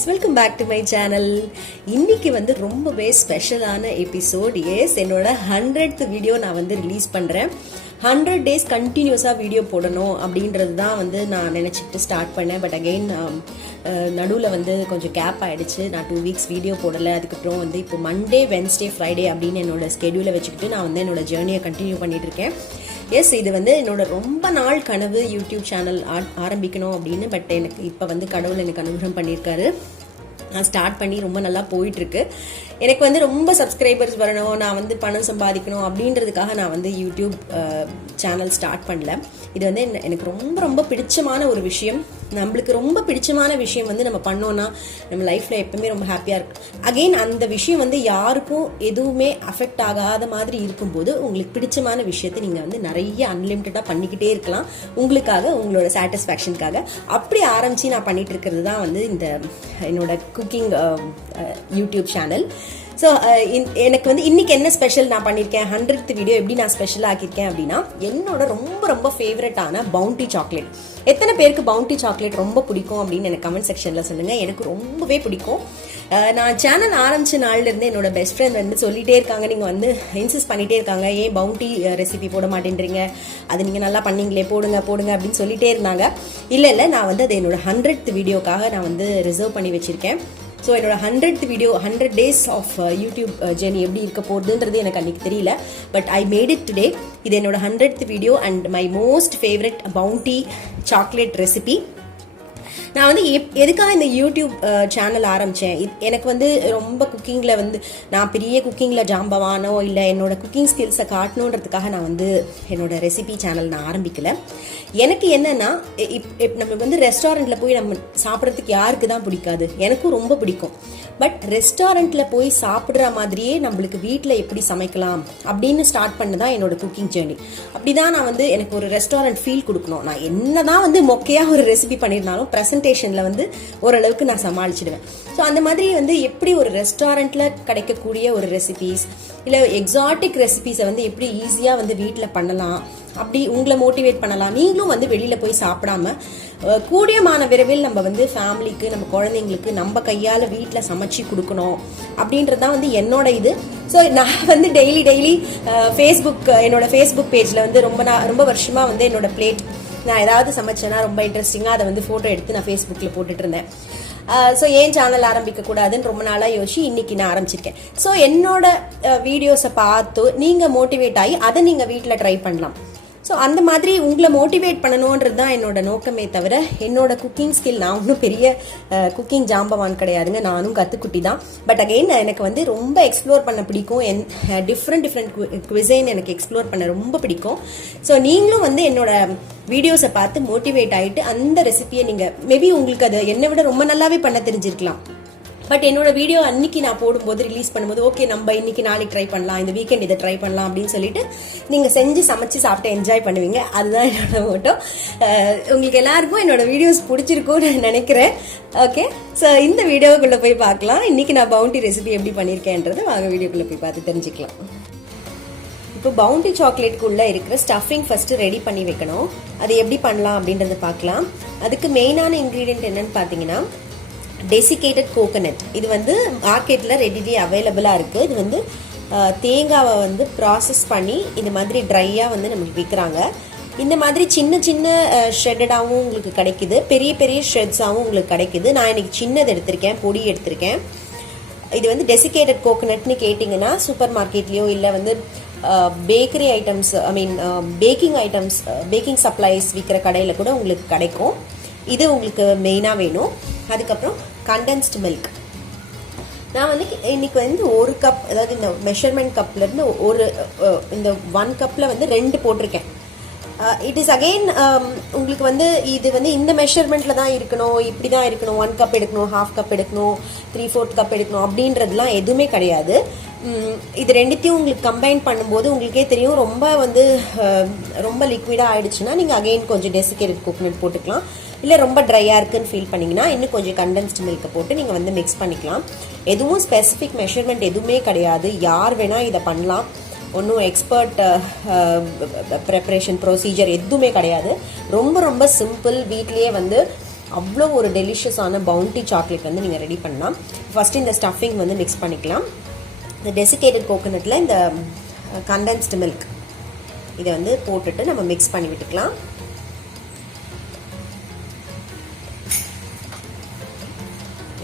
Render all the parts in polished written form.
Friends, welcome back to my channel. இன்னைக்கு வந்து ரொம்பவே ஸ்பெஷலான எபிசோட். என்னோட 100th வீடியோ நான் வந்து ரிலீஸ் பண்ணுறேன். 100 days கண்டினியூஸாக வீடியோ போடணும் அப்படின்றது தான் வந்து நான் நினச்சிட்டு ஸ்டார்ட் பண்ணேன். பட் அகெயின் நடுவில் வந்து கொஞ்சம் கேப் ஆகிடுச்சு. நான் 2 weeks வீடியோ போடலை. அதுக்கப்புறம் வந்து இப்போ மண்டே, வென்ஸ்டே, ஃப்ரைடே அப்படின்னு என்னோட ஸ்கெடியூலை வச்சுக்கிட்டு நான் வந்து என்னோட ஜேர்னியை கண்டினியூ பண்ணிட்டு இருக்கேன். இது வந்து என்னோட ரொம்ப நாள் கனவு, யூடியூப் சேனல் ஆரம்பிக்கணும் அப்படின்னு. பட் எனக்கு இப்போ வந்து கடவுள் எனக்கு அனுகிரகம் பண்ணியிருக்காரு. நான் ஸ்டார்ட் பண்ணி ரொம்ப நல்லா போயிட்டுருக்கு. எனக்கு வந்து ரொம்ப சப்ஸ்கிரைபர்ஸ் வரணும், நான் வந்து பணம் சம்பாதிக்கணும் அப்படின்றதுக்காக நான் வந்து யூடியூப் சேனல் ஸ்டார்ட் பண்ணல. இது வந்து எனக்கு ரொம்ப ரொம்ப பிடிச்சமான ஒரு விஷயம். நம்மளுக்கு ரொம்ப பிடிச்சமான விஷயம் வந்து நம்ம பண்ணோன்னா நம்ம லைஃப்பில் எப்பவுமே ரொம்ப ஹாப்பியாக இருக்கும். அகெயின் அந்த விஷயம் வந்து யாருக்கும் எதுவுமே அஃபெக்ட் ஆகாத மாதிரி இருக்கும்போது உங்களுக்கு பிடிச்சமான விஷயத்தை நீங்கள் வந்து நிறைய அன்லிமிட்டடாக பண்ணிக்கிட்டே இருக்கலாம், உங்களுக்காக, உங்களோட சாட்டிஸ்ஃபேக்ஷனுக்காக. அப்படி ஆரம்பித்து நான் பண்ணிட்டு இருக்கிறது தான் வந்து இந்த என்னோட குக்கிங் யூடியூப் சேனல். ஸோ எனக்கு வந்து இன்னைக்கு என்ன ஸ்பெஷல் நான் பண்ணியிருக்கேன், 100th வீடியோ எப்படி நான் ஸ்பெஷலாக ஆக்கியிருக்கேன் அப்படின்னா, என்னோட ரொம்ப ரொம்ப ஃபேவரட்டான பவுண்டி சாக்லேட். எத்தனை பேருக்கு பவுண்டி சாக்லேட் ரொம்ப பிடிக்கும் அப்படின்னு எனக்கு கமெண்ட் செக்ஷனில் சொல்லுங்கள். எனக்கு ரொம்பவே பிடிக்கும். நான் சேனல் ஆரம்பிச்ச நாள்லேருந்து என்னோட பெஸ்ட் ஃப்ரெண்ட் வந்து சொல்லிகிட்டே இருக்காங்க, நீங்கள் வந்து இன்சிஸ்ட் பண்ணிகிட்டே இருக்காங்க, ஏன் பவுண்டி ரெசிபி போட மாட்டேன்றீங்க, அது நீங்கள் நல்லா பண்ணீங்களே, போடுங்க போடுங்க அப்படின்னு சொல்லிகிட்டே இருந்தாங்க. இல்லை நான் வந்து அது என்னோட 100th வீடியோக்காக நான் வந்து ரிசர்வ் பண்ணி வச்சுருக்கேன். ஸோ என்னோட 100th video, 100 days of YouTube journey எப்படி இருக்க போகுதுன்றது எனக்கு அன்றைக்கி தெரியல. But I made it today. இது என்னோட 100th video and my most favourite bounty chocolate recipe. நான் வந்து எதுக்காக இந்த யூடியூப் சேனல் ஆரம்பித்தேன், எனக்கு வந்து ரொம்ப குக்கிங்கில் வந்து நான் பெரிய குக்கிங்கில் ஜாம்பவானோ இல்லை என்னோட குக்கிங் ஸ்கில்ஸை காட்டணுன்றதுக்காக நான் வந்து என்னோட ரெசிபி சேனல் நான் ஆரம்பிக்கலை. எனக்கு என்னென்னா, நம்ம வந்து ரெஸ்டாரண்ட்டில் போய் நம்ம சாப்பிட்றதுக்கு யாருக்கு தான் பிடிக்காது, எனக்கும் ரொம்ப பிடிக்கும். பட் ரெஸ்டாரண்ட்டில் போய் சாப்பிட்ற மாதிரியே நம்மளுக்கு வீட்டில் எப்படி சமைக்கலாம் அப்படின்னு ஸ்டார்ட் பண்ண தான் என்னோட குக்கிங் ஜேர்னி. அப்படி தான் நான் வந்து எனக்கு ஒரு ரெஸ்டாரண்ட் ஃபீல் கொடுக்கணும். நான் என்ன தான் வந்து மொக்கையாக ஒரு ரெசிபி பண்ணியிருந்தாலும் ப்ரெசன்டேஷனில் வந்து ஓரளவுக்கு நான் சமாளிச்சிடுவேன். ஸோ அந்த மாதிரி வந்து எப்படி ஒரு ரெஸ்டாரண்ட்டில் கிடைக்கக்கூடிய ஒரு ரெசிபீஸ் இல்லை எக்ஸாட்டிக் ரெசிபீஸை வந்து எப்படி ஈஸியாக வந்து வீட்டில் பண்ணலாம், அப்படி உங்களை மோட்டிவேட் பண்ணலாம். நீங்களும் வந்து வெளியில் போய் சாப்பிடாம கூடியமான விரைவில் நம்ம வந்து ஃபேமிலிக்கு, நம்ம குழந்தைங்களுக்கு நம்ம கையால் வீட்டில் சமைச்சு கொடுக்கணும் அப்படின்றது தான் வந்து என்னோட இது. ஸோ நான் வந்து டெய்லி ஃபேஸ்புக், என்னோட ஃபேஸ்புக் பேஜில் வந்து ரொம்ப வருஷமாக வந்து என்னோட பிளேட் நான் ஏதாவது சமைச்சேன்னா ரொம்ப இன்ட்ரெஸ்டிங்காக அதை வந்து ஃபோட்டோ எடுத்து நான் ஃபேஸ்புக்கில் போட்டுட்டு இருந்தேன். ஸோ ஏன் சேனல் ஆரம்பிக்கக்கூடாதுன்னு ரொம்ப நாளாக யோசிச்சு இன்னைக்கு நான் ஆரம்பிச்சிருக்கேன். ஸோ என்னோட வீடியோஸை பார்த்து நீங்கள் மோட்டிவேட் ஆகி அதை நீங்கள் வீட்டில் ட்ரை பண்ணலாம். ஸோ அந்த மாதிரி உங்களை மோட்டிவேட் பண்ணணுன்றது தான் என்னோட நோக்கமே தவிர, என்னோட குக்கிங் ஸ்கில், நான் ஒன்றும் பெரிய குக்கிங் ஜாம்பவான் கிடையாதுங்க, நானும் கற்றுக்குட்டி தான். பட் அகெயின் எனக்கு வந்து ரொம்ப எக்ஸ்ப்ளோர் பண்ண பிடிக்கும். டிஃப்ரெண்ட் குவிசைன் எனக்கு எக்ஸ்ப்ளோர் பண்ண ரொம்ப பிடிக்கும். ஸோ நீங்களும் வந்து என்னோட வீடியோஸை பார்த்து மோட்டிவேட் ஆகிட்டு அந்த ரெசிபியை நீங்கள் மேபி உங்களுக்கு அது என்னை விட ரொம்ப நல்லாவே பண்ண தெரிஞ்சிருக்கலாம். பட் என்னோட வீடியோ அன்னைக்கு நான் போடும்போது, ரிலீஸ் பண்ணும்போது, ஓகே நம்ம இன்னைக்கு நாளைக்கு ட்ரை பண்ணலாம், இந்த வீக்கெண்ட் இதை ட்ரை பண்ணலாம் அப்படின்னு சொல்லிட்டு நீங்கள் செஞ்சு சமைச்சு சாப்பிட்டு என்ஜாய் பண்ணுவீங்க. அதுதான் என்னோட மோட்டோ. உங்களுக்கு எல்லாருக்கும் என்னோட வீடியோஸ் பிடிச்சிருக்கும்னு நினைக்கிறேன். ஓகே, ஸோ இந்த வீடியோக்குள்ளே போய் பார்க்கலாம். இன்னைக்கு நான் பவுண்டி ரெசிபி எப்படி பண்ணியிருக்கேன்றது வாங்க வீடியோக்குள்ளே போய் பார்த்து தெரிஞ்சுக்கலாம். இப்போ பவுண்டி சாக்லேட்டுக்குள்ளே இருக்கிற ஸ்டஃபிங் ஃபஸ்ட்டு ரெடி பண்ணி வைக்கணும். அது எப்படி பண்ணலாம் அப்படின்றத பார்க்கலாம். அதுக்கு மெயினான இன்க்ரீடியன்ட் என்னன்னு பார்த்தீங்கன்னா, டெசிகேட்டட் கோகனட். இது வந்து மார்க்கெட்டில் ரெடிலி அவைலபிளாக இருக்குது. இது வந்து தேங்காவை வந்து ப்ராசஸ் பண்ணி இந்த மாதிரி ட்ரையாக வந்து நமக்கு விற்கிறாங்க. இந்த மாதிரி சின்ன சின்ன ஷ்ரெட்டடாகவும் உங்களுக்கு கிடைக்குது, பெரிய பெரிய ஷ்ரெட்ஸாகவும் உங்களுக்கு கிடைக்குது. நான் இன்னைக்கு சின்னது எடுத்திருக்கேன், பொடி எடுத்திருக்கேன். இது வந்து டெசிகேட்டட் கோகனட்னு கேட்டிங்கன்னா சூப்பர் மார்க்கெட்லேயோ இல்லை வந்து bakery items, baking items, baking supplies விற்கிற கடையில் கூட உங்களுக்கு கிடைக்கும். இது உங்களுக்கு மெயினாக வேணும். அதுக்கப்புறம் கண்டென்ஸ்டு மில்க். நான் வந்து இன்னைக்கு வந்து 1 கப், அதாவது இந்த மெஷர்மெண்ட் கப்லேருந்து இந்த 1 கப்பில் வந்து 2 போட்டிருக்கேன். இட் இஸ் அகெயின் உங்களுக்கு வந்து இது வந்து இந்த மெஷர்மெண்ட்டில் தான் இருக்கணும், இப்படி தான் இருக்கணும், 1 கப் எடுக்கணும், 1/2 கப் எடுக்கணும், 3/4 கப் எடுக்கணும் அப்படின்றதுலாம் எதுவுமே கிடையாது. இது ரெண்டுத்தையும் உங்களுக்கு கம்பைன் பண்ணும்போது உங்களுக்கே தெரியும், ரொம்ப லிக்விடாக ஆயிடுச்சுன்னா நீங்கள் அகெயின் கொஞ்சம் டெசிகேட்டட் கோகனட் போட்டுக்கலாம். இல்லை ரொம்ப ட்ரையாக இருக்குன்னு ஃபீல் பண்ணிங்கன்னா இன்னும் கொஞ்சம் கண்டென்ஸ்டு மில்கை போட்டு நீங்கள் வந்து மிக்ஸ் பண்ணிக்கலாம். எதுவும் ஸ்பெசிஃபிக் மெஷர்மெண்ட் எதுவுமே கிடையாது, யார் வேணால் இதை பண்ணலாம். ஒன்றும் எக்ஸ்பர்ட் ப்ரிப்பரேஷன் ப்ரொசீஜர் எதுவுமே கிடையாது. ரொம்ப ரொம்ப சிம்பிள். வீட்லேயே வந்து அவ்வளோ ஒரு டெலிஷியஸான பவுண்டி சாக்லேட் வந்து நீங்கள் ரெடி பண்ணலாம். ஃபஸ்ட்டு இந்த ஸ்டஃபிங் வந்து மிக்ஸ் பண்ணிக்கலாம். இந்த டெசிகேட்டட் கோகோனட்டில் இந்த கண்டென்ஸ்டு மில்க் இதை வந்து போட்டுட்டு நம்ம மிக்ஸ் பண்ணி விட்டுக்கலாம்.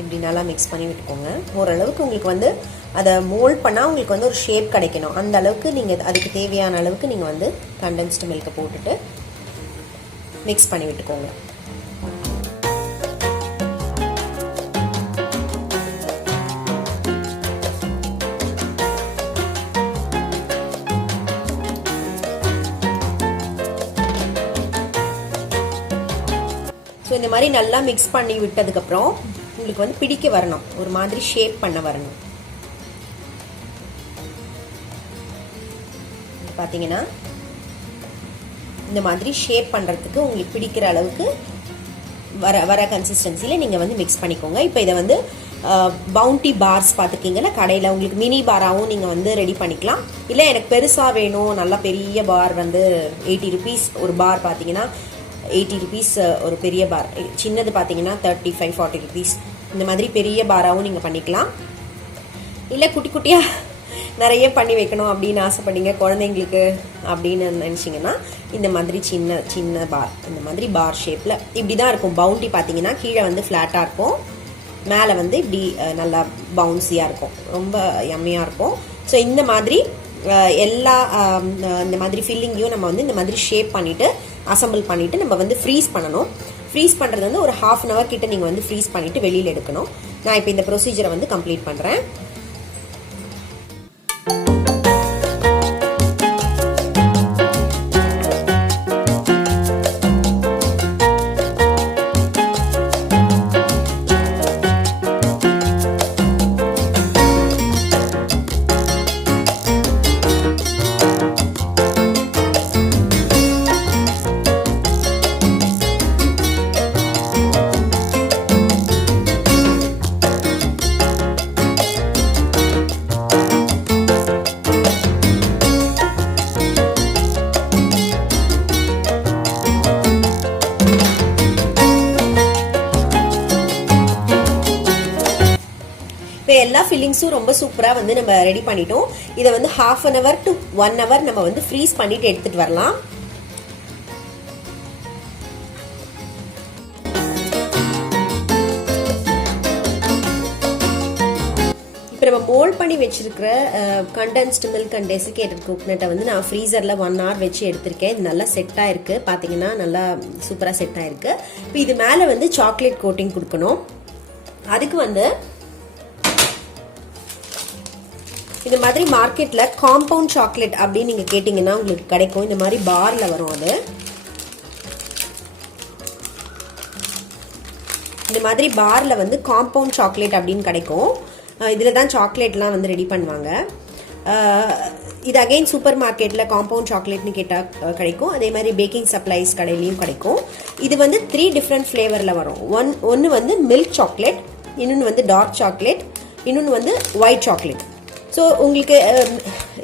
இப்படி நல்லா மிக்ஸ் பண்ணி விட்டுக்கோங்க. ஓரளவுக்கு உங்களுக்கு வந்து அதை மோல்ட் பண்ணால் உங்களுக்கு வந்து ஒரு ஷேப் கிடைக்கணும். அந்த அளவுக்கு நீங்கள் அதுக்கு தேவையான அளவுக்கு நீங்கள் வந்து கண்டென்ஸ்டு மில்கை போட்டுட்டு மிக்ஸ் பண்ணி விட்டுக்கோங்க. ஸோ இந்த மாதிரி நல்லா மிக்ஸ் பண்ணி விட்டதுக்கப்புறம் உங்களுக்கு வந்து பிடிக்க வரணும், ஒரு மாதிரி ஷேப் பண்ண வரணும். பார்த்தீங்கன்னா இந்த மாதிரி ஷேப் பண்ணுறதுக்கு உங்களுக்கு பிடிக்கிற அளவுக்கு வர கன்சிஸ்டன்சியில் நீங்கள் வந்து மிக்ஸ் பண்ணிக்கோங்க. இப்போ இதை வந்து பவுண்டி பார்ஸ் பார்த்துக்கிங்கன்னா கடையில் உங்களுக்கு மினி பாராகவும் நீங்கள் வந்து ரெடி பண்ணிக்கலாம். இல்லை எனக்கு பெருசாக வேணும், நல்லா பெரிய பார் வந்து 80 rupees ஒரு பார் பார்த்தீங்கன்னா 80 rupees ஒரு பெரிய பார், சின்னது பார்த்தீங்கன்னா 35-40 rupees. இந்த மாதிரி பெரிய பாராகவும் நீங்கள் பண்ணிக்கலாம். இல்லை குட்டி குட்டியாக நிறைய பண்ணி வைக்கணும் அப்படின்னு ஆசைப்பட்டீங்க குழந்தைங்களுக்கு அப்படின்னு நினச்சிங்கன்னா இந்த மாதிரி சின்ன சின்ன பார், இந்த மாதிரி பார் ஷேப்பில் இப்படி தான் இருக்கும். பவுண்டி பார்த்தீங்கன்னா கீழே வந்து ஃப்ளாட்டாக இருக்கும், மேலே வந்து இப்படி நல்லா பவுன்ஸியாக இருக்கும், ரொம்ப யம்மியாக இருக்கும். ஸோ இந்த மாதிரி எல்லா இந்த மாதிரி ஃபில்லிங்கையும் நம்ம வந்து இந்த மாதிரி ஷேப் பண்ணிவிட்டு அசம்பிள் பண்ணிவிட்டு நம்ம வந்து ஃப்ரீஸ் பண்ணணும். ஃப்ரீஸ் பண்ணுறது வந்து ஒரு 1/2 hour கிட்ட நீங்கள் வந்து ஃப்ரீஸ் பண்ணிவிட்டு வெளியில் எடுக்கணும். நான் இப்போ இந்த ப்ரொசீஜரை வந்து கம்ப்ளீட் பண்ணுறேன். இப்போ எல்லா ஃபில்லிங்ஸும் ரொம்ப சூப்பராக வந்து நம்ம ரெடி பண்ணிட்டோம். இதை வந்து 1/2 hour to 1 hour நம்ம வந்து ஃப்ரீஸ் பண்ணிட்டு எடுத்துட்டு வரலாம். இப்போ நம்ம மோல்ட் பண்ணி வச்சிருக்கிற கண்டென்ஸ்டு மில்க் அண்ட் டெசிகேட்டட் கோகனட்டை வந்து நான் ஃப்ரீசரில் 1 hour வச்சு எடுத்திருக்கேன். இது நல்லா செட் ஆயிருக்கு, பார்த்தீங்கன்னா நல்லா சூப்பராக செட் ஆயிருக்கு. இப்போ இது மேலே வந்து சாக்லேட் கோட்டிங் கொடுக்கணும். அதுக்கு வந்து இந்த மாதிரி மார்க்கெட்ல காம்பவுண்ட் சாக்லேட் அப்படின்னு நீங்க கேட்டீங்கன்னா உங்களுக்கு கிடைக்கும். இந்த மாதிரி பார்ல வரும். அது இந்த மாதிரி பார்ல வந்து காம்பவுண்ட் சாக்லேட் அப்படின்னு கிடைக்கும். இதுல தான் சாக்லேட்லாம் வந்து ரெடி பண்ணுவாங்க. இது அகைன் சூப்பர் மார்க்கெட்ல காம்பவுண்ட் சாக்லேட்னு கேட்டா கிடைக்கும். அதே மாதிரி பேக்கிங் சப்ளைஸ் கடையிலையும் கிடைக்கும். இது வந்து 3 different ஃபிளேவர்ல வரும். ஒன்னு வந்து மில்க் சாக்லேட், இன்னொன்று வந்து டார்க் சாக்லேட், இன்னொன்று வந்து ஒயிட் சாக்லேட். ஸோ உங்களுக்கு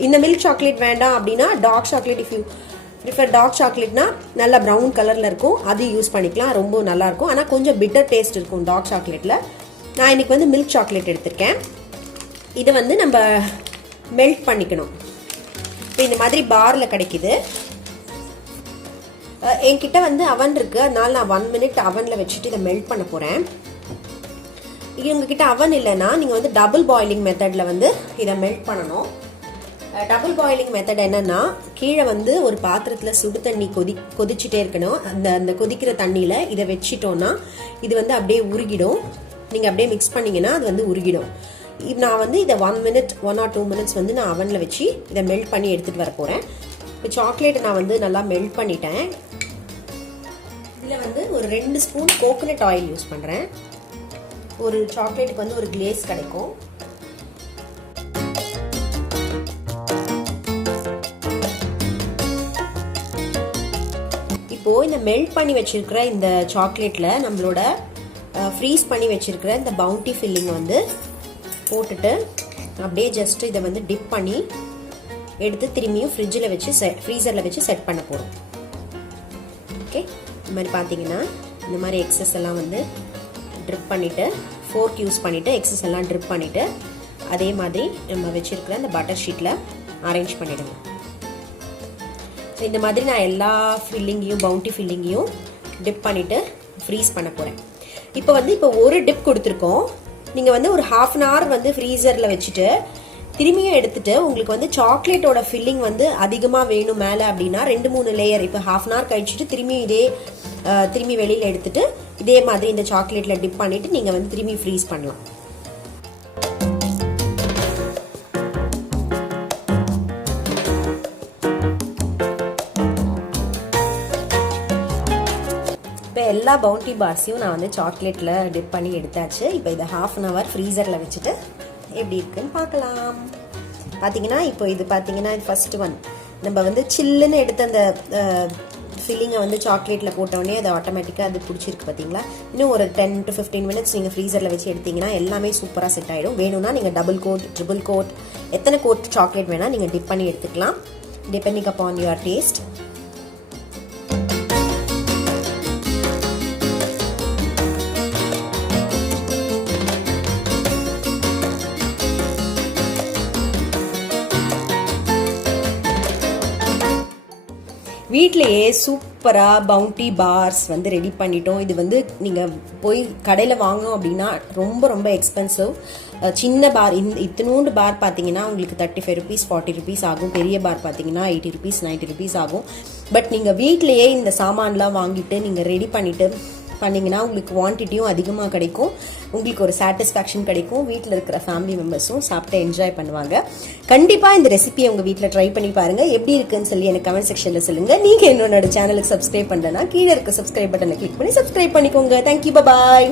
இந்த மில்க் சாக்லேட் வேண்டாம் அப்படின்னா dark chocolate, if you prefer dark சாக்லேட்னா நல்லா ப்ரௌன் கலரில் இருக்கும், அது யூஸ் பண்ணிக்கலாம், ரொம்ப நல்லாயிருக்கும். ஆனால் கொஞ்சம் பிட்டர் டேஸ்ட் இருக்கும் டார்க் சாக்லேட்டில். நான் இன்னைக்கு வந்து மில்க் சாக்லேட் எடுத்திருக்கேன். இதை வந்து நம்ம மெல்ட் பண்ணிக்கணும். இப்போ இந்த மாதிரி பாரில் கிடைக்குது. என்கிட்ட வந்து அவன் இருக்குது, அதனால நான் 1 minute அவனில் வச்சுட்டு இதை மெல்ட் பண்ண போகிறேன். உங்ககிட்ட அவன் இல்லைன்னா நீங்கள் வந்து டபுள் பாயிலிங் மெத்தடில் வந்து இதை மெல்ட் பண்ணணும். டபுள் பாயிலிங் மெத்தட் என்னன்னா, கீழே வந்து ஒரு பாத்திரத்தில் சுடு தண்ணி கொதிச்சுட்டே இருக்கணும். அந்த கொதிக்கிற தண்ணியில் இதை வச்சிட்டோன்னா இது வந்து அப்படியே உருகிடும். நீங்கள் அப்படியே மிக்ஸ் பண்ணிங்கன்னா அது வந்து உருகிடும். நான் வந்து இதை 1 minute 1 or 2 minutes வந்து நான் அவனில் வச்சு இதை மெல்ட் பண்ணி எடுத்துகிட்டு வர போகிறேன். இப்போ சாக்லேட்டை நான் வந்து நல்லா மெல்ட் பண்ணிட்டேன். இதில் வந்து ஒரு 2 ஸ்பூன் கோகோனட் ஆயில் யூஸ் பண்ணுறேன். ஒரு சாக்லேட்டுக்கு வந்து ஒரு கிளேஸ் கிடைக்கும். இப்போ இந்த மெல்ட் பண்ணி வச்சிருக்கிற இந்த சாக்லேட்ல நம்மளோட ஃப்ரீஸ் பண்ணி வச்சிருக்கிற இந்த பவுண்டி ஃபில்லிங் வந்து போட்டுட்டு அப்படியே ஜஸ்ட் இதை வந்து டிப் பண்ணி எடுத்து திரும்பியும் ஃப்ரிட்ஜில் வச்சு ஃப்ரீசரில் வச்சு செட் பண்ண போகிறோம். ஓகே, இந்த மாதிரி பார்த்தீங்கன்னா இந்த மாதிரி எக்ஸஸ் எல்லாம் வந்து ட்ரிப் பண்ணிவிட்டு ஃபோர்க் யூஸ் பண்ணிவிட்டு எக்ஸஸ் எல்லாம் ட்ரிப் பண்ணிவிட்டு அதே மாதிரி நம்ம வச்சுருக்கிற அந்த பட்டர் ஷீட்டில் அரேஞ்ச் பண்ணிவிடுங்க. ஸோ இந்த மாதிரி நான் எல்லா ஃபில்லிங்கையும் பவுண்டி ஃபில்லிங்கையும் டிப் பண்ணிவிட்டு ஃப்ரீஸ் பண்ண போகிறேன். இப்போ ஒரு டிப் கொடுத்துருக்கோம். நீங்கள் வந்து ஒரு ½ அன் ஹவர் வந்து ஃப்ரீசரில் வச்சுட்டு திரும்பியும் எடுத்துட்டு உங்களுக்கு வந்து சாக்லேட்டோட ஃபில்லிங் வந்து அதிகமாக வேணும் மேலே அப்படின்னா 2-3 லேயர் இப்போ ½ அன் ஹவர் கழிச்சுட்டு திரும்பி வெளியில் எடுத்துட்டு இதே மாதிரி இந்த சாக்லேட்டில் டிப் பண்ணிவிட்டு நீங்கள் வந்து திரும்பி ஃப்ரீஸ் பண்ணலாம். இப்போ எல்லா பவுண்டி பார்ஸையும் நான் வந்து சாக்லேட்டில் டிப் பண்ணி எடுத்தாச்சு. இப்போ இதை ½ அன் ஹவர் ஃப்ரீசரில் வச்சுட்டு எப்படி இருக்குன்னு பார்க்கலாம். பார்த்தீங்கன்னா இப்போ இது ஃபர்ஸ்ட் ஒன் நம்ம வந்து சில்லுன்னு எடுத்து அந்த ஃபில்லிங்கை வந்து சாக்லேட்டில் போட்டோடனே அது ஆட்டோமேட்டிக்காக அது பிடிச்சிருக்கு பார்த்தீங்களா. இன்னும் ஒரு 10 to 15 minutes நீங்கள் ஃப்ரீசரில் வச்சு எடுத்தீங்கன்னா எல்லாமே சூப்பராக செட் ஆகிடும். வேணும்னா நீங்கள் டபுள் கோட், ட்ரிபிள் கோட், எத்தனை கோட் சாக்லேட் வேணால் நீங்கள் டிப் பண்ணி எடுத்துக்கலாம், டிபெண்டிங் அப்பான் யுவர் டேஸ்ட். வீட்டிலேயே சூப்பராக பவுண்டி பார்ஸ் வந்து ரெடி பண்ணிட்டோம். இது வந்து நீங்கள் போய் கடையில் வாங்கணும் அப்படின்னா ரொம்ப ரொம்ப எக்ஸ்பென்சிவ். சின்ன பார் இத்தினூண்டு பார் பார்த்தீங்கன்னா உங்களுக்கு 35 rupees 40 rupees ஆகும். பெரிய பார் பார்த்தீங்கன்னா 80 rupees 90 rupees ஆகும். பட் நீங்கள் வீட்டிலேயே இந்த சாமான்லாம் வாங்கிட்டு நீங்கள் ரெடி பண்ணிட்டு பண்ணிங்கன்னா உங்களுக்கு குவான்டிட்டியும் அதிகமாக கிடைக்கும், உங்களுக்கு ஒரு சாட்டிஸ்ஃபேக்ஷன் கிடைக்கும், வீட்டில் இருக்கிற ஃபேமிலி மெம்பர்ஸும் சாப்பிட்டு என்ஜாய் பண்ணுவாங்க. கண்டிப்பாக இந்த ரெசிபியை உங்கள் வீட்டில் ட்ரை பண்ணி பாருங்கள். எப்படி இருக்குன்னு சொல்லி எனக்கு கமெண்ட் செக்ஷனில் சொல்லுங்கள். நீங்கள் என்னோட சேனலுக்கு சப்ஸ்கிரைப் பண்ணலன்னா கீழே இருக்க சப்ஸ்கிரைப் பட்டனை கிளிக் பண்ணி சப்ஸ்கிரைப் பண்ணிக்கோங்க. தேங்க்யூ, பாய்.